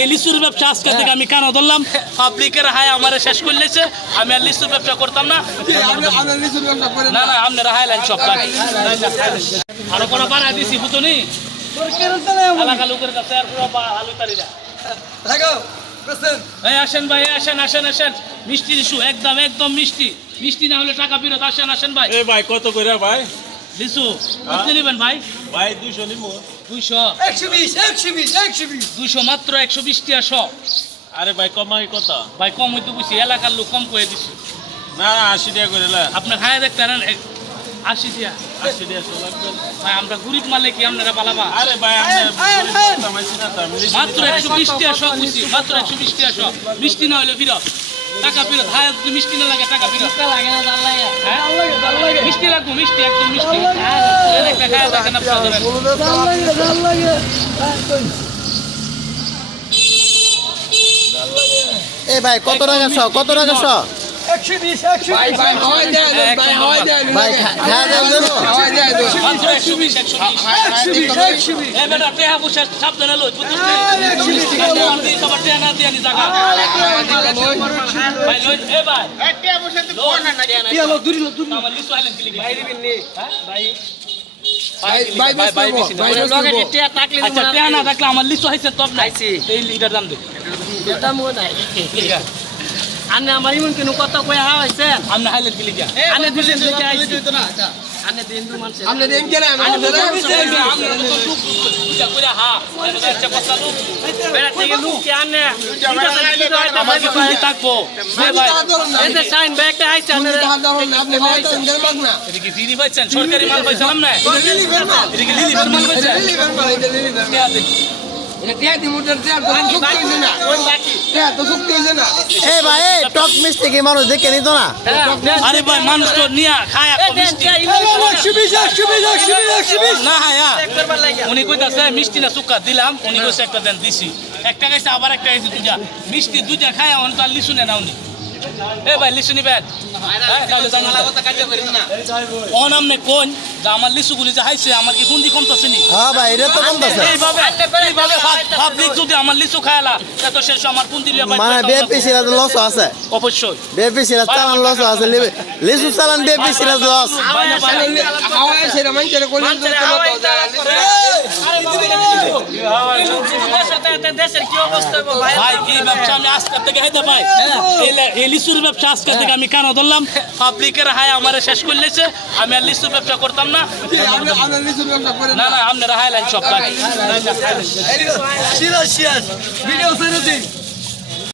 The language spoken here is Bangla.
এই লিচুর ব্যবসা আজকে থেকে আমি কেন ধরলাম। পাবলিকের হায় আমার শেষ করলেছে আমি আর লিচুর ব্যবসা করতাম না। না না আপনারা হাইলেন সব আরও কোনো বাড়াই দিছি বুঝুনি এলাকা লোকের কাছে আর পুরো আলু তারিরা এই আসেন ভাই আসেন আসেন আসেন। মিষ্টি লিচু একদম একদম মিষ্টি। মিষ্টি না হলে টাকা ফেরত আসেন আসেন ভাই। এ ভাই কত করে ভাই? লিচু কত নেবেন ভাই? ভাই দুইশো নিবো। দুইশো। দুইশো মাত্র একশো বিশ টিয়া শ। আরে ভাই কমাই কত? ভাই কম হইতে বুঝছি এলাকার লোক কম করে দিছি। না আশি টাকা করে লা। আপনার খায় দেখতে আশি টিয়া আশি লাগবে ভাই আমরা গরিব মালে কি আপনারা পালাবা? আরে ভাই না মাত্র একশো বিশ টিয়া শ বুঝছি মাত্র একশো বিশ টিয়া শ। মিষ্টি না হলে ফিরত। টাকা ফিরত। হায় মিষ্টি না লাগে টাকা ফিরত। হ্যাঁ? মিষ্টি লাগবো, মিষ্টি একদম মিষ্টি। আপনারা ধরেন। এ ভাই, কত টাকা শ? কত টাকা শ? দিই আমার লিচু আইলেন কি লিখে? ভাই। ভাই ভাই ভাই বেশি না। টেহা না থাকলে আমার লিচু হয়েছে তব নাই। এই লিটার দাম দে। ঠিক আছে আনে আমার ইমন কেন কত কই হাওয়াইছেন আপনি হাইলেন কি লিখে? আনে দিলেন দেখে আইছি। আনে দিন দু মানুষ আপনি তো দুঃখ পূজা করে হা এটা একটা কথা লোক থেকে লোক কে আনে। আমার কি খুঁজি থাকব। এ ভাই এই যে সাইন ব্যাগটা আইছে আনে এটা কি ফ্রি পাইছেন সরকারি মাল পাইছিলাম না এটা কি লিলিভার মাল পাইছেন। কে আছে এ ভাই এ টক মিষ্টি কি মানুষ দেখে নিত না? আরে ভাই মানুষ তো নিয়া খায় এই একটা দেন মিষ্টি। না হায়া করবার লাগে উনি কইতাছে মিষ্টি না সুক্কা দিলাম। উনি কইছে একটা দেন দিছি। একটা খাইছে আবার একটা খাইছে দুইটা। মিষ্টি দুইটা খায় অন তো আর লিচু না উনি। এ ভাই লিচু নিবেন? হ্যাঁ, তাহলে যাব না। কোন? আমার লিচুগুলি যে হাইছে আমার কি খুন্দি কমতাছে নি? হ্যাঁ ভাই এটা তো কমতেছে। এইভাবে পাবলিক যদি আমার লিচু খায়লা এত শেষ আমার কোন দিলে মানে বিএপি সিরাজ লস আছে অবশ্যই বিএপি সিরাজ চালান লস আছে লিচু চালান বিএপি সিরাজ লস আমি কেন ধরলাম পাবলিকের হায় আমার শেষ করলেছে আমি আর লিচুর ব্যবসা করতাম না না না আপনারা হাইলাইন সব কাজ সিরাজ সিরাজ ভিডিও ছেড়ে দিন